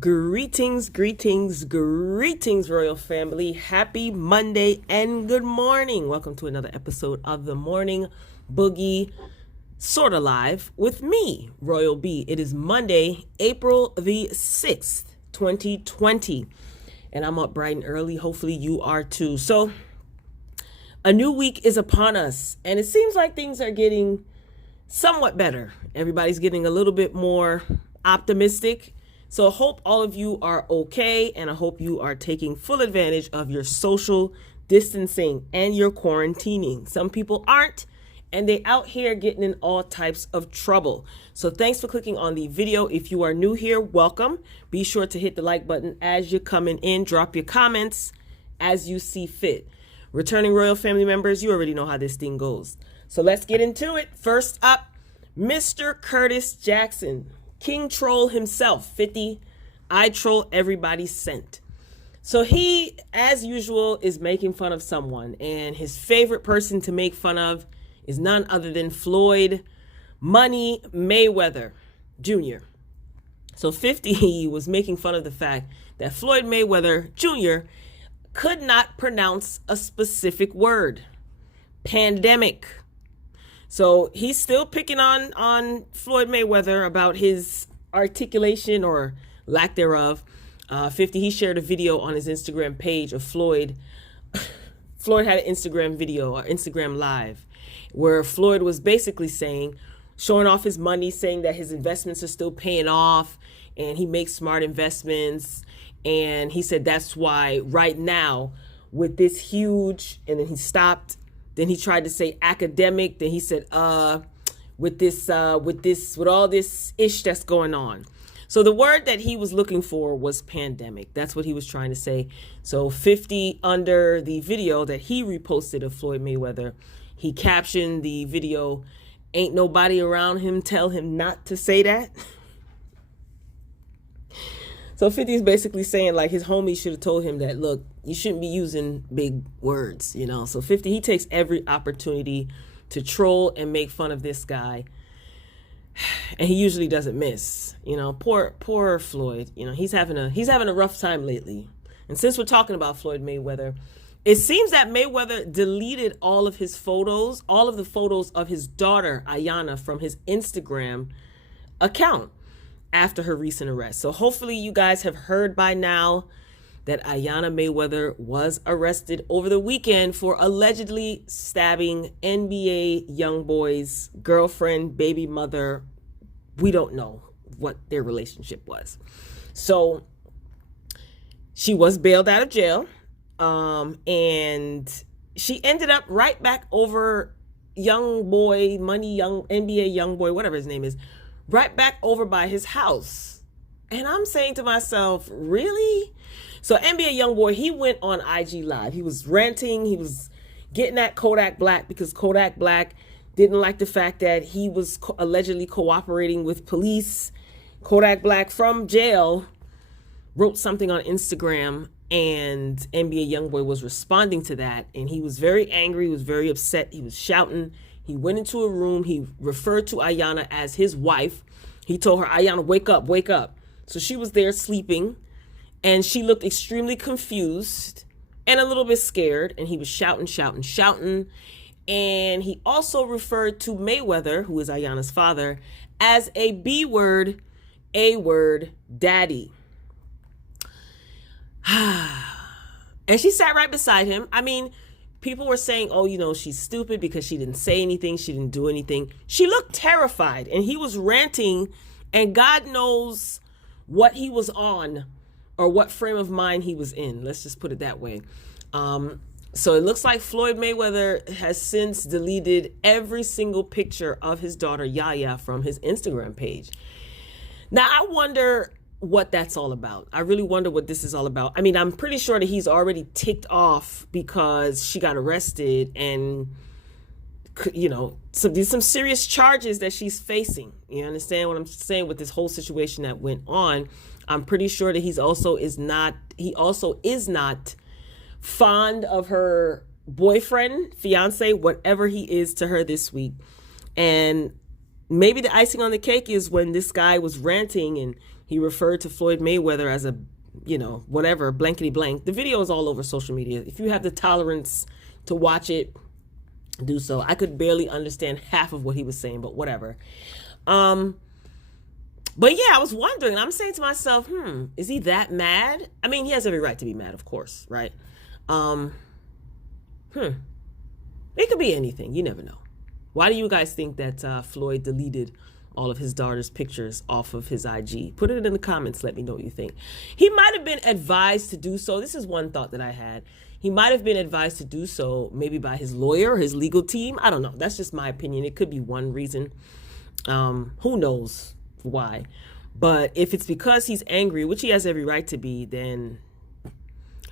Greetings, greetings, greetings, royal family. Happy Monday and good morning. Welcome to another episode of the Morning Boogie, sorta live with me, Royal B. It is Monday, April the 6th, 2020, and I'm up bright and early. Hopefully you are too. So a new week is upon us, and it seems like things are getting somewhat better. Everybody's getting a little bit more optimistic. So I hope all of you are okay, and I hope you are taking full advantage of your social distancing and your quarantining. Some people aren't, and they out here getting in all types of trouble. So thanks for clicking on the video. If you are new here, welcome. Be sure to hit the like button as you're coming in. Drop your comments as you see fit. Returning royal family members, you already know how this thing goes. So let's get into it. First up, Mr. Curtis Jackson. King Troll himself, 50, I troll everybody sent. So he, as usual, is making fun of someone, and his favorite person to make fun of is none other than Floyd Money Mayweather Jr. So 50 was making fun of the fact that Floyd Mayweather Jr. could not pronounce a specific word, pandemic. So he's still picking on Floyd Mayweather about his articulation or lack thereof. 50, he shared a video on his Instagram page of Floyd. Floyd had an Instagram video or Instagram live where Floyd was basically showing off his money, saying that his investments are still paying off and he makes smart investments. And he said that's why right now with this huge, and then he stopped. Then he tried to say academic. Then he said, with all this ish that's going on. So the word that he was looking for was pandemic. That's what he was trying to say. So 50 under the video that he reposted of Floyd Mayweather, he captioned the video, "Ain't nobody around him tell him not to say that." So 50 is basically saying like his homie should have told him that, look, you shouldn't be using big words, you know. So 50, he takes every opportunity to troll and make fun of this guy. And he usually doesn't miss, you know. Poor Floyd, you know, he's having a rough time lately. And since we're talking about Floyd Mayweather, it seems that Mayweather deleted all of his photos, all of the photos of his daughter, Ayanna, from his Instagram account after her recent arrest. So hopefully you guys have heard by now that Ayanna Mayweather was arrested over the weekend for allegedly stabbing NBA YoungBoy's girlfriend, baby mother. We don't know what their relationship was. So she was bailed out of jail, and she ended up right back over NBA YoungBoy, whatever his name is, right back over by his house. And I'm saying to myself, really? So NBA YoungBoy, he went on IG Live. He was ranting. He was getting at Kodak Black because Kodak Black didn't like the fact that he was allegedly cooperating with police. Kodak Black from jail wrote something on Instagram, and NBA YoungBoy was responding to that. And he was very angry. He was very upset. He was shouting. He went into a room. He referred to Ayanna as his wife. He told her, "Ayanna, wake up, wake up." So she was there sleeping, and she looked extremely confused and a little bit scared. And he was shouting. And he also referred to Mayweather, who is Ayanna's father, as a B word, A word, daddy. And she sat right beside him. I mean, people were saying, oh, you know, she's stupid because she didn't say anything. She didn't do anything. She looked terrified, and he was ranting, and God knows what he was on or what frame of mind he was in. Let's just put it that way. So it looks like Floyd Mayweather has since deleted every single picture of his daughter, Yaya, from his Instagram page. Now, I wonder what that's all about. I really wonder what this is all about. I mean, I'm pretty sure that he's already ticked off because she got arrested, and, you know, there's some serious charges that she's facing. You understand what I'm saying with this whole situation that went on? I'm pretty sure that he also is not fond of her boyfriend, fiance, whatever he is to her this week. And maybe the icing on the cake is when this guy was ranting and He referred to Floyd Mayweather as a, whatever, blankety blank. The video is all over social media. If you have the tolerance to watch it, do so. I could barely understand half of what he was saying, but whatever. But yeah, I was wondering, I'm saying to myself, is he that mad? I mean, he has every right to be mad, of course, right? It could be anything. You never know. Why do you guys think that Floyd deleted all of his daughter's pictures off of his IG? Put it in the comments. Let me know what you think. He might have been advised to do so. This is one thought that I had. He might have been advised to do so maybe by his lawyer or his legal team. I don't know. That's just my opinion. It could be one reason. Who knows why? But if it's because he's angry, which he has every right to be, then...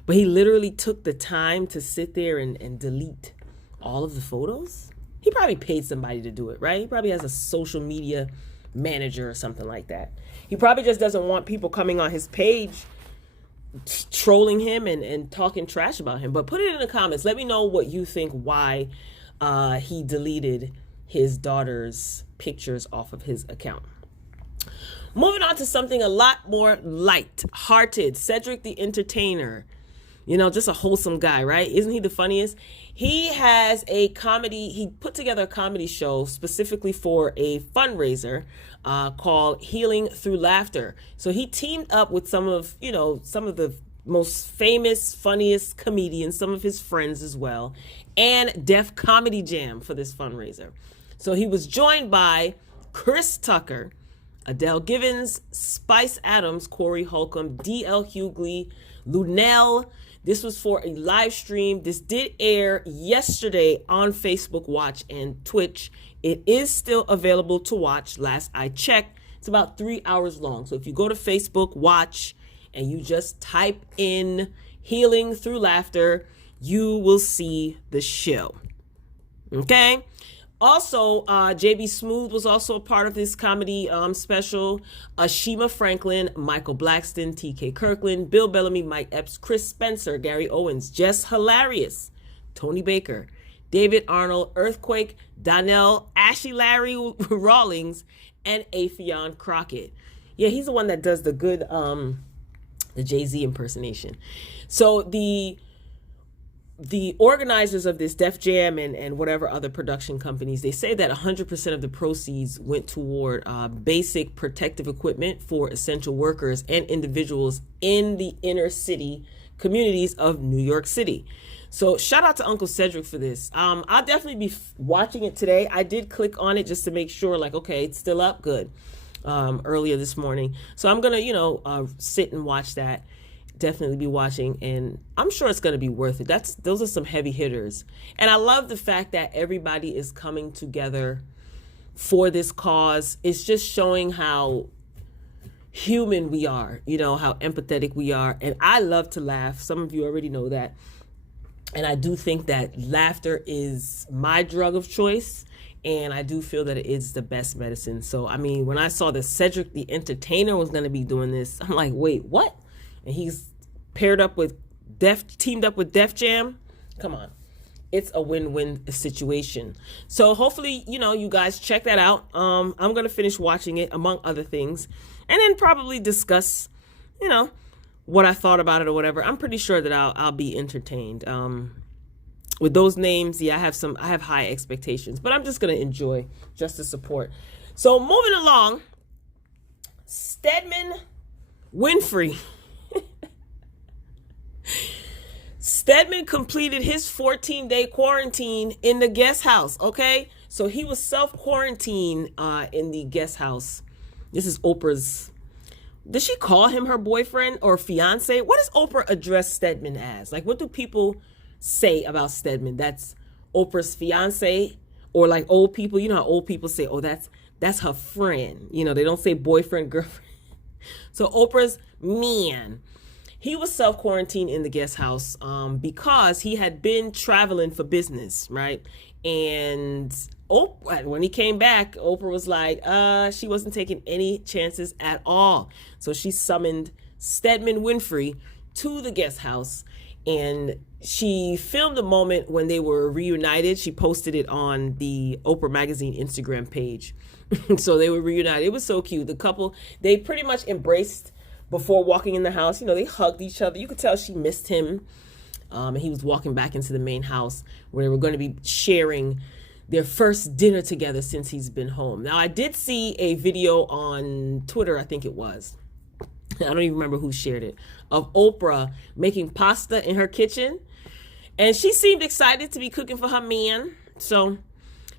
But he literally took the time to sit there and delete all of the photos. He probably paid somebody to do it, right? He probably has a social media manager or something like that. He probably just doesn't want people coming on his page trolling him and talking trash about him. But put it in the comments. Let me know what you think, why he deleted his daughter's pictures off of his account. Moving on to something a lot more light-hearted. Cedric the Entertainer. Just a wholesome guy, right? Isn't he the funniest? He has he put together a comedy show specifically for a fundraiser called Healing Through Laughter. So he teamed up with some of the most famous, funniest comedians, some of his friends as well, and Def Comedy Jam for this fundraiser. So he was joined by Chris Tucker, Adele Givens, Spice Adams, Corey Holcomb, D.L. Hughley, Lunel. This was for a live stream. This did air yesterday on Facebook Watch and Twitch. It is still available to watch. Last I checked, it's about 3 hours long. So if you go to Facebook Watch and you just type in Healing Through Laughter, you will see the show. Okay? Also, JB Smooth was also a part of this comedy special. Ashima Franklin, Michael Blackston, TK Kirkland, Bill Bellamy, Mike Epps, Chris Spencer, Gary Owens, Jess Hilarious, Tony Baker, David Arnold, Earthquake, Donnell, Ashley Larry Rawlings, and Afion Crockett. Yeah, he's the one that does the good, the Jay-Z impersonation. So the organizers of this Def Jam and whatever other production companies, they say that 100% of the proceeds went toward basic protective equipment for essential workers and individuals in the inner city communities of New York City. So shout out to Uncle Cedric for this. I'll definitely be watching it today. I did click on it just to make sure, like, okay, it's still up, good, earlier this morning. So I'm going to, sit and watch that. Definitely be watching, and I'm sure it's going to be worth it. Those are some heavy hitters, and I love the fact that everybody is coming together for this cause. It's just showing how human we are, how empathetic we are, and I love to laugh. Some of you already know that, and I do think that laughter is my drug of choice, and I do feel that it is the best medicine. So, I mean, when I saw that Cedric the Entertainer was going to be doing this, I'm like, wait, what? And he's teamed up with Def Jam. Come on. It's a win-win situation. So hopefully, you guys check that out. I'm going to finish watching it, among other things, and then probably discuss, what I thought about it or whatever. I'm pretty sure that I'll be entertained. With those names, yeah, I have high expectations, but I'm just going to enjoy just to support. So moving along, Stedman Winfrey. Stedman completed his 14-day quarantine in the guest house, okay? So he was self-quarantined in the guest house. This is Oprah's... Does she call him her boyfriend or fiance? What does Oprah address Stedman as? Like, what do people say about Stedman? That's Oprah's fiance? Or like old people, how old people say, oh, that's her friend. They don't say boyfriend, girlfriend. So Oprah's man. He was self-quarantined in the guest house because he had been traveling for business, right? And when he came back, Oprah was like, she wasn't taking any chances at all. So she summoned Stedman Winfrey to the guest house, and she filmed a moment when they were reunited. She posted it on the Oprah Magazine Instagram page. So they were reunited. It was so cute. The couple, they pretty much embraced before walking in the house. You know, they hugged each other. You could tell she missed him. And he was walking back into the main house where they were going to be sharing their first dinner together since he's been home. Now, I did see a video on Twitter, I think it was. I don't even remember who shared it, of Oprah making pasta in her kitchen. And she seemed excited to be cooking for her man. So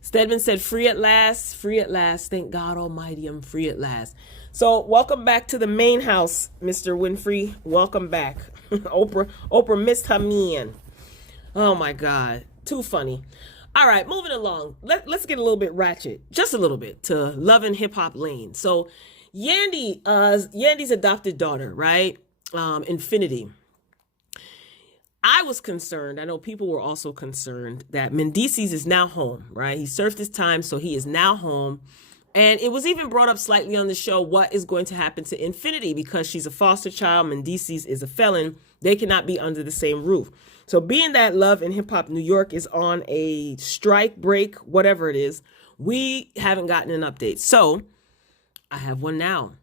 Stedman said, free at last, free at last. Thank God Almighty, I'm free at last. So welcome back to the main house, Mr. Winfrey. Welcome back. Oprah missed her man. Oh my God, too funny. All right, moving along. Let's get a little bit ratchet, just a little bit, to Love and Hip Hop lane. So Yandy's adopted daughter, right? Infinity. I was concerned, I know people were also concerned, that Mendices is now home, right? He served his time, so he is now home. And it was even brought up slightly on the show what is going to happen to Infinity because she's a foster child. Mendices is a felon. They cannot be under the same roof. So being that Love and Hip Hop New York is on a strike break, whatever it is, we haven't gotten an update. So I have one now.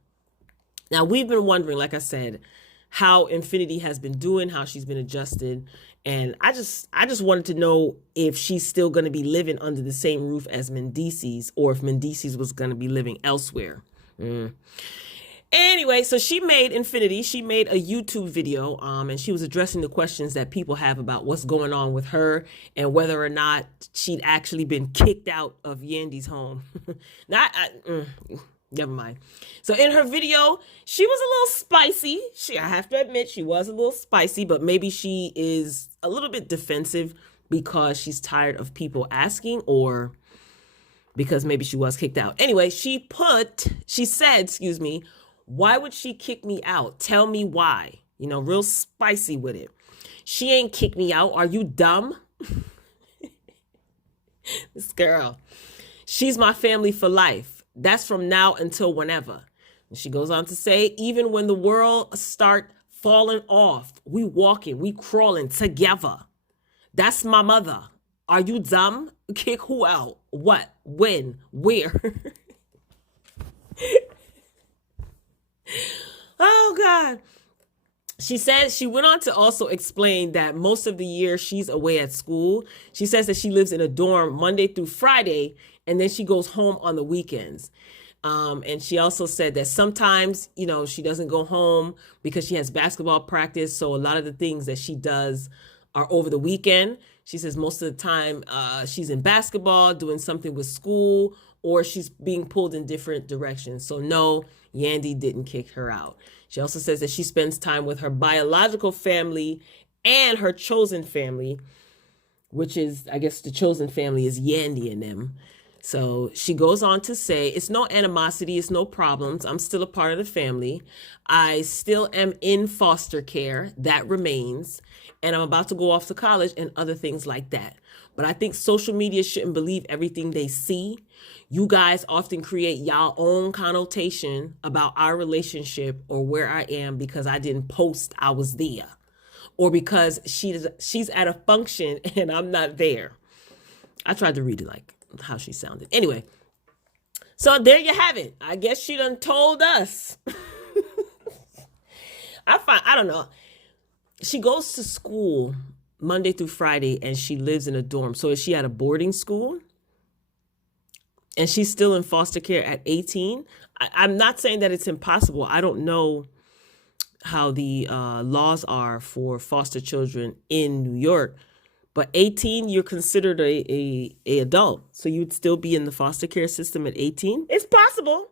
Now, we've been wondering, like I said, how Infinity has been doing, how she's been adjusted. And I just wanted to know if she's still going to be living under the same roof as Mendices or if Mendices was going to be living elsewhere. Anyway, so she made a YouTube video and she was addressing the questions that people have about what's going on with her and whether or not she'd actually been kicked out of Yandy's home. Never mind. So in her video, she was a little spicy. I have to admit, she was a little spicy, but maybe she is a little bit defensive because she's tired of people asking or because maybe she was kicked out. Anyway, she said, why would she kick me out? Tell me why. You know, real spicy with it. She ain't kicked me out. Are you dumb? This girl, she's my family for life. That's from now until whenever. And she goes on to say, even when the world start falling off, we walking, we crawling together. That's my mother. Are you dumb? Kick who out? What? When? Where? Oh, God. She says she went on to also explain that most of the year she's away at school. She says that she lives in a dorm Monday through Friday, and then she goes home on the weekends. And she also said that sometimes, you know, she doesn't go home because she has basketball practice. So a lot of the things that she does are over the weekend. She says most of the time she's in basketball, doing something with school, or she's being pulled in different directions. So no, Yandy didn't kick her out. She also says that she spends time with her biological family and her chosen family, which is, I guess the chosen family is Yandy and them. So she goes on to say, it's no animosity, it's no problems. I'm still a part of the family. I still am in foster care. That remains. And I'm about to go off to college and other things like that. But I think social media shouldn't believe everything they see. You guys often create y'all own connotation about our relationship or where I am because I didn't post I was there. Or because she's at a function and I'm not there. I tried to read it like how she sounded. Anyway, so there you have it. I guess she done told us. I don't know. She goes to school Monday through Friday and she lives in a dorm. So is she at a boarding school? And she's still in foster care at 18? I'm not saying that it's impossible. I don't know how the laws are for foster children in New York. But 18, you're considered a adult. So you'd still be in the foster care system at 18? It's possible,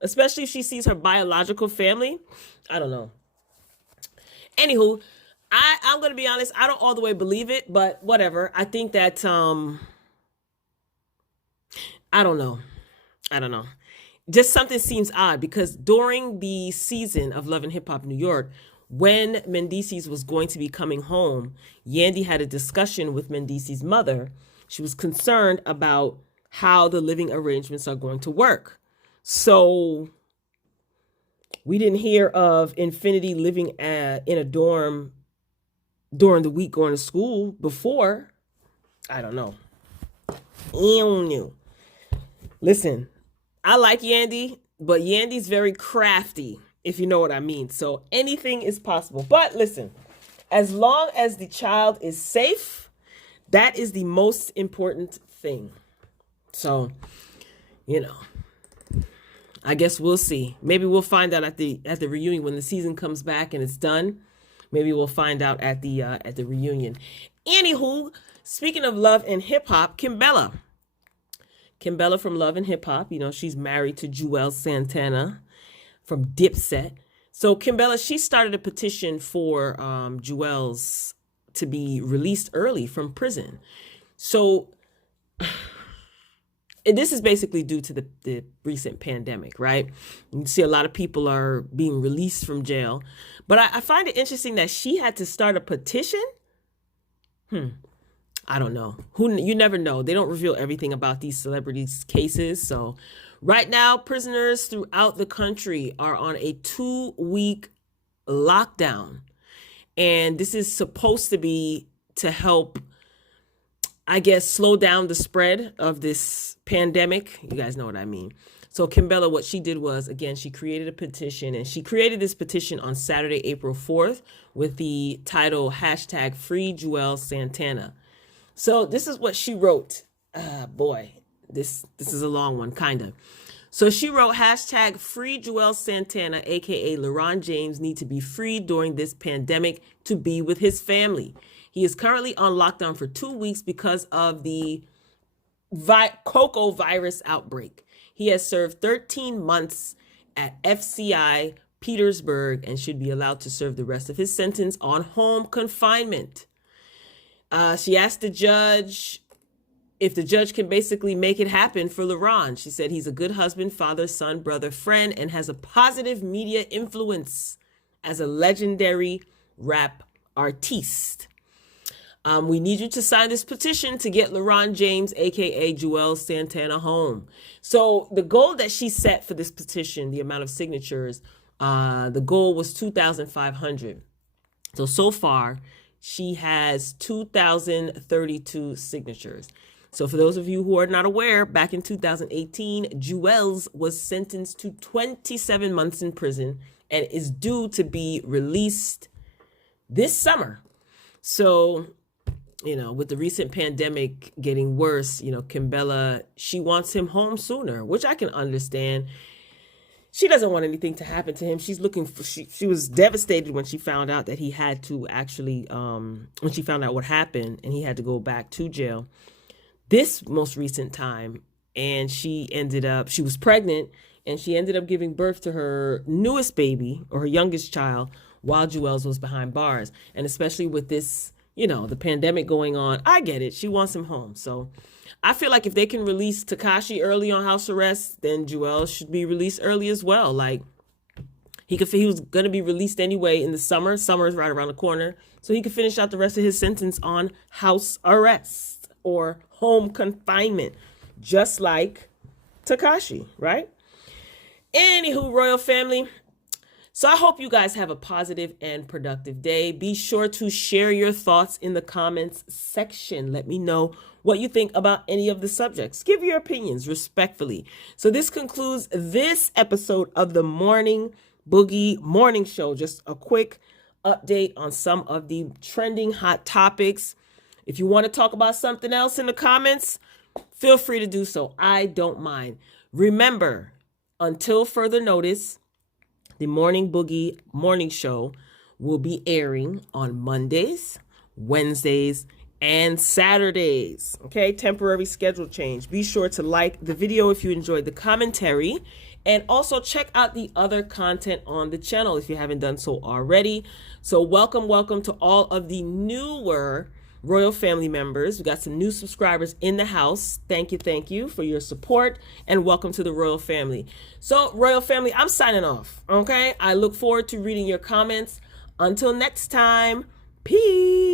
especially if she sees her biological family. I don't know. Anywho, I'm going to be honest. I don't all the way believe it, but whatever. I think that, I don't know. Just something seems odd because during the season of Love and Hip Hop New York, when Mendices was going to be coming home, Yandy had a discussion with Mendices' mother. She was concerned about how the living arrangements are going to work. So we didn't hear of Infinity living in a dorm during the week going to school before. I don't know. Listen, I like Yandy, but Yandy's very crafty, if you know what I mean. So anything is possible. But listen, as long as the child is safe, that is the most important thing. So, you know, I guess we'll see. Maybe we'll find out at the reunion when the season comes back and it's done. Maybe we'll find out at the reunion. Anywho, speaking of love and hip hop, Kimbella from Love and Hip Hop, you know, she's married to JUELZ Santana from Dipset. So Kimbella, she started a petition for JUELZ to be released early from prison. So and this is basically due to the recent pandemic, right? You see a lot of people are being released from jail. But I find it interesting that she had to start a petition. I don't know. You never know. They don't reveal everything about these celebrities' cases. So right now, prisoners throughout the country are on a 2-week lockdown. And this is supposed to be to help, I guess, slow down the spread of this pandemic. You guys know what I mean. So Kimbella, what she did was, again, she created a petition, and she created this petition on Saturday, April 4th with the title #FreeJUELZ Santana. So this is what she wrote. Boy, this is a long one, kind of. So she wrote #FreeJUELZ Santana, aka LeBron James, need to be freed during this pandemic to be with his family. He is currently on lockdown for 2 weeks because of the cocoa virus outbreak. He has served 13 months at FCI Petersburg and should be allowed to serve the rest of his sentence on home confinement. She asked the judge if the judge can basically make it happen for LeBron. She said he's a good husband, father, son, brother, friend, and has a positive media influence as a legendary rap artiste. We need you to sign this petition to get LeBron James, aka JUELZ Santana, home. So the goal that she set for this petition, the amount of signatures, the goal was 2,500. So far, she has 2,032 signatures. So for those of you who are not aware, back in 2018, JUELZ was sentenced to 27 months in prison and is due to be released this summer. So, you know, with the recent pandemic getting worse, you know, Kimbella, she wants him home sooner, which I can understand. She doesn't want anything to happen to him. She's looking for, she was devastated when she found out that he had to actually, when she found out what happened and he had to go back to jail this most recent time. And she was pregnant and she ended up giving birth to her newest baby or her youngest child while JUELZ was behind bars. And especially with this, you know, the pandemic going on, I get it. She wants him home. So I feel like if they can release Tekashi early on house arrest, then JUELZ should be released early as well. Like he was going to be released anyway in the summer. Summer is right around the corner. So he could finish out the rest of his sentence on house arrest or home confinement, just like Tekashi, right? Anywho, royal family. So I hope you guys have a positive and productive day. Be sure to share your thoughts in the comments section. Let me know what you think about any of the subjects. Give your opinions respectfully. So this concludes this episode of the Morning Boogie Morning Show. Just a quick update on some of the trending hot topics. If you want to talk about something else in the comments, feel free to do so. I don't mind. Remember, until further notice, the Morning Boogie Morning Show will be airing on Mondays, Wednesdays, and Saturdays. Okay, temporary schedule change. Be sure to like the video if you enjoyed the commentary, and also check out the other content on the channel if you haven't done so already. So welcome to all of the newer royal family members. We got some new subscribers in the house. Thank you for your support, and welcome to the royal family. So royal family, I'm signing off. Okay, I look forward to reading your comments. Until next time, peace.